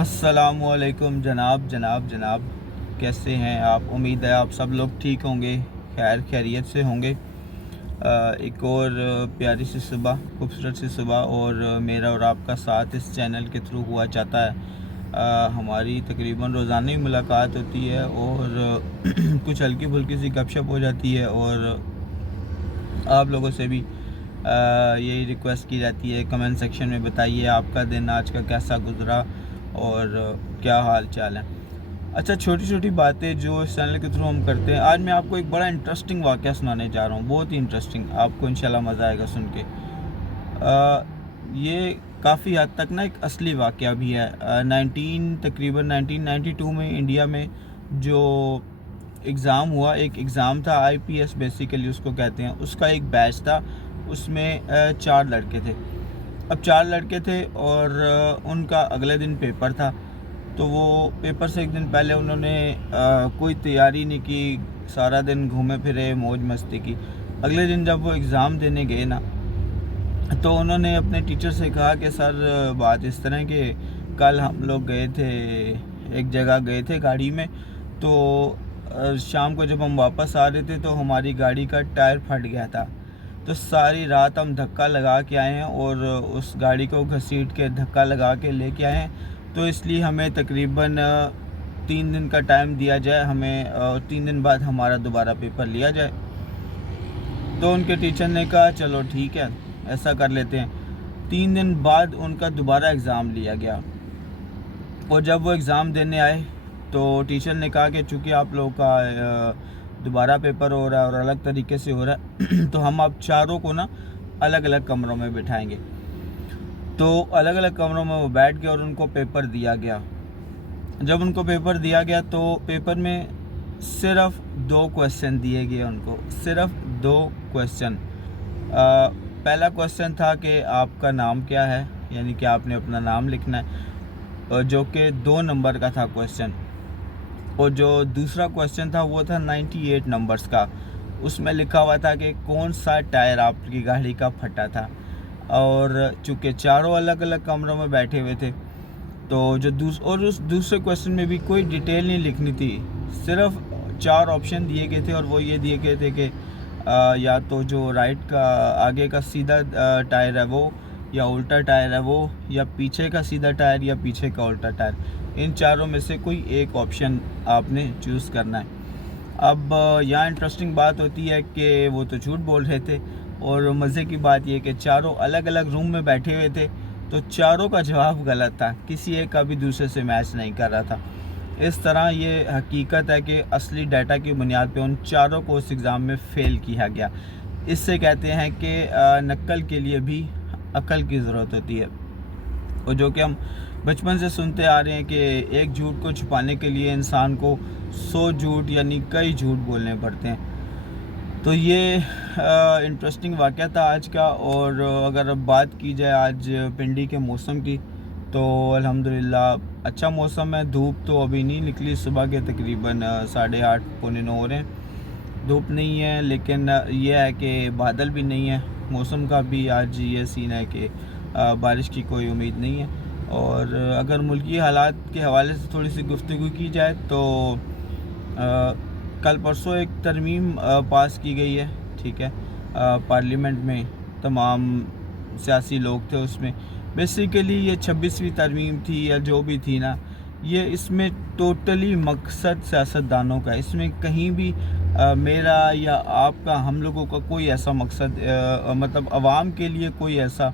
अस्सलामुअलैकुम जनाब, कैसे हैं आप। उम्मीद है आप सब लोग ठीक होंगे, खैरियत से होंगे। एक और प्यारी सी सुबह, खूबसूरत सी सुबह और मेरा और आपका साथ इस चैनल के थ्रू हुआ चाहता है। हमारी तकरीबन रोज़ाना ही मुलाकात होती है और कुछ हल्की फुल्की सी गपशप हो जाती है और आप लोगों से भी यही रिक्वेस्ट की जाती है, कमेंट सेक्शन में बताइए आपका दिन आज का कैसा गुजरा और क्या हाल चाल है। अच्छा, छोटी छोटी बातें जो इस चैनल के थ्रू हम करते हैं। आज मैं आपको एक बड़ा इंटरेस्टिंग वाक़या सुनाने जा रहा हूँ, बहुत ही इंटरेस्टिंग, आपको इंशाल्लाह मज़ा आएगा सुन के। ये काफ़ी हद तक ना एक असली वाक़या भी है। तकरीबन 1992 में इंडिया में जो एग्ज़ाम हुआ, एक एग्ज़ाम था IPS बेसिकली उसको कहते हैं, उसका एक बैच था। उसमें 4 लड़के थे। अब 4 लड़के थे और उनका अगले दिन पेपर था। तो वो पेपर से एक दिन पहले उन्होंने कोई तैयारी नहीं की, सारा दिन घूमे फिरे, मौज मस्ती की। अगले दिन जब वो एग्ज़ाम देने गए ना, तो उन्होंने अपने टीचर से कहा कि सर, बात इस तरह कि कल हम लोग गए थे, एक जगह गए थे गाड़ी में, तो शाम को जब हम वापस आ रहे थे तो हमारी गाड़ी का टायर फट गया था। तो सारी रात हम धक्का लगा के आए हैं और उस गाड़ी को घसीट के धक्का लगा के लेके आए हैं। तो इसलिए हमें तकरीबन 3 दिन का टाइम दिया जाए, हमें 3 दिन बाद हमारा दोबारा पेपर लिया जाए। तो उनके टीचर ने कहा चलो ठीक है, ऐसा कर लेते हैं। 3 दिन बाद उनका दोबारा एग्ज़ाम लिया गया और जब वो एग्ज़ाम देने आए तो टीचर ने कहा कि चूँकि आप लोगों का दोबारा पेपर हो रहा है और अलग तरीके से हो रहा है तो हम आप चारों को ना अलग अलग कमरों में बिठाएंगे। तो अलग अलग कमरों में वो बैठ गए और उनको पेपर दिया गया। जब उनको पेपर दिया गया तो पेपर में सिर्फ 2 क्वेश्चन दिए गए उनको, सिर्फ 2 क्वेश्चन। पहला क्वेश्चन था कि आपका नाम क्या है, यानी कि आपने अपना नाम लिखना है, और जो कि 2 नंबर का था क्वेश्चन। और जो दूसरा क्वेश्चन था वो था 98 नंबर्स का। उसमें लिखा हुआ था कि कौन सा टायर आपकी गाड़ी का फटा था। और चूँकि चारों अलग अलग कमरों में बैठे हुए थे तो उस दूसरे क्वेश्चन में भी कोई डिटेल नहीं लिखनी थी, सिर्फ 4 ऑप्शन दिए गए थे और वो ये दिए गए थे कि या तो जो राइट का आगे का सीधा टायर है वो, या उल्टा टायर है वो, या पीछे का सीधा टायर या पीछे का उल्टा टायर। इन चारों में से कोई एक ऑप्शन आपने चूज़ करना है। अब यहाँ इंटरेस्टिंग बात होती है कि वो तो झूठ बोल रहे थे और मज़े की बात यह कि चारों अलग अलग रूम में बैठे हुए थे, तो चारों का जवाब गलत था, किसी एक का भी दूसरे से मैच नहीं कर रहा था। इस तरह ये हकीकत है कि असली डाटा की बुनियाद पे उन चारों को उस एग्ज़ाम में फ़ेल किया गया। इससे कहते हैं कि नक्ल के लिए भी अक्ल की ज़रूरत होती है, और जो कि हम बचपन से सुनते आ रहे हैं कि एक झूठ को छुपाने के लिए इंसान को 100 झूठ यानी कई झूठ बोलने पड़ते हैं। तो ये इंटरेस्टिंग वाक़या था आज का। और अगर अब बात की जाए आज पिंडी के मौसम की, तो अल्हम्दुलिल्लाह अच्छा मौसम है। धूप तो अभी नहीं निकली, सुबह के तकरीबन 8:30 पौने 9 हो रहे हैं। धूप नहीं है, लेकिन यह है कि बादल भी नहीं है। मौसम का भी आज ये सीन है कि बारिश की कोई उम्मीद नहीं है। और अगर मुल्की हालात के हवाले से थोड़ी सी गुफ्तगू की जाए तो कल परसों एक तरमीम पास की गई है, ठीक है, पार्लियामेंट में। तमाम सियासी लोग थे उसमें। बेसिकली ये 26वीं तरमीम थी या जो भी थी ना, ये इसमें टोटली मकसद सियासतदानों का, इसमें कहीं भी मेरा या आपका, हम लोगों का कोई ऐसा मकसद मतलब आवाम के लिए कोई ऐसा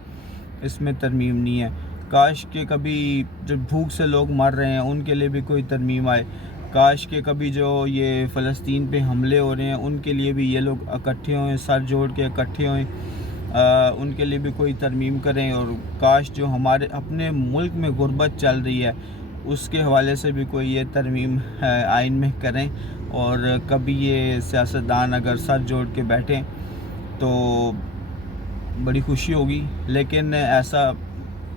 इसमें तरमीम नहीं है। काश के कभी जो भूख से लोग मर रहे हैं उनके लिए भी कोई तरमीम आए। काश के कभी जो ये फ़लस्तीन पे हमले हो रहे हैं उनके लिए भी ये लोग इकट्ठे हों, सर जोड़ के इकट्ठे हों, उनके लिए भी कोई तरमीम करें। और काश जो हमारे अपने मुल्क में गुर्बत चल रही है उसके हवाले से भी कोई ये तरमीम आइन में करें। और कभी ये सियासतदान अगर सर जोड़ के बैठें तो बड़ी खुशी होगी, लेकिन ऐसा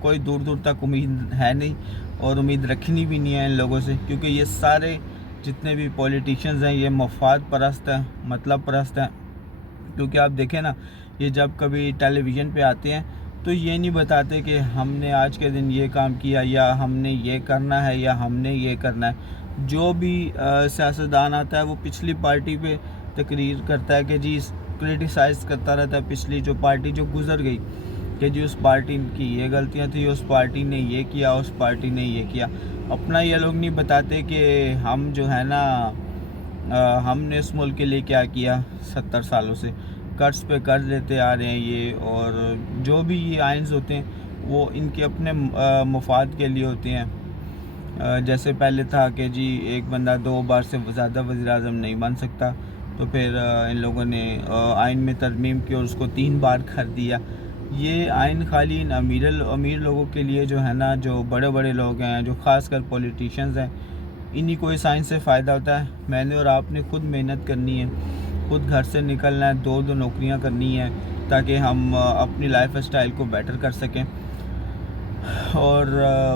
कोई दूर दूर तक उम्मीद है नहीं और उम्मीद रखनी भी नहीं है इन लोगों से, क्योंकि ये सारे जितने भी पॉलिटिशियंस हैं ये मफाद परस्त हैं, मतलब परस्त हैं। क्योंकि आप देखें ना, ये जब कभी टेलीविज़न पे आते हैं تو یہ نہیں بتاتے کہ ہم نے آج کے دن یہ کام کیا یا ہم نے یہ کرنا ہے یا ہم نے یہ کرنا ہے۔ جو بھی سیاستدان آتا ہے وہ پچھلی پارٹی پہ تقریر کرتا ہے کہ جی کرٹیسائز کرتا رہتا ہے پچھلی جو پارٹی جو گزر گئی، کہ جی اس پارٹی کی یہ غلطیاں تھیں، اس پارٹی نے یہ کیا، اس پارٹی نے یہ کیا۔ اپنا یہ لوگ نہیں بتاتے کہ ہم جو ہے نا ہم نے اس ملک کے لیے کیا کیا 70 سالوں سے، قرض پہ قرض لیتے آ رہے ہیں یہ، اور جو بھی یہ آئینز ہوتے ہیں وہ ان کے اپنے مفاد کے لیے ہوتے ہیں۔ جیسے پہلے تھا کہ جی ایک بندہ 2 بار سے زیادہ وزیر اعظم نہیں بن سکتا، تو پھر ان لوگوں نے آئین میں ترمیم کی اور اس کو 3 بار کر دیا۔ یہ آئین خالی ان امیر لوگوں کے لیے جو ہے نا، جو بڑے بڑے لوگ ہیں، جو خاص کر پولیٹیشنز ہیں، انہی کو اس آئین سے فائدہ ہوتا ہے۔ میں نے اور آپ نے خود محنت کرنی ہے، خود گھر سے نکلنا ہے، 2 نوکریاں کرنی ہیں تاکہ ہم اپنی لائف اسٹائل کو بیٹر کر سکیں۔ اور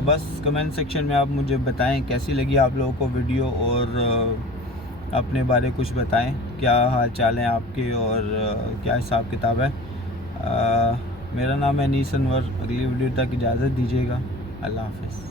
بس کمنٹ سیکشن میں آپ مجھے بتائیں کیسی لگی آپ لوگوں کو ویڈیو، اور اپنے بارے کچھ بتائیں، کیا حال چال ہیں آپ کے اور کیا حساب کتاب ہے۔ میرا نام ہے انیس انور، اگلی ویڈیو تک اجازت دیجیے گا، اللہ حافظ۔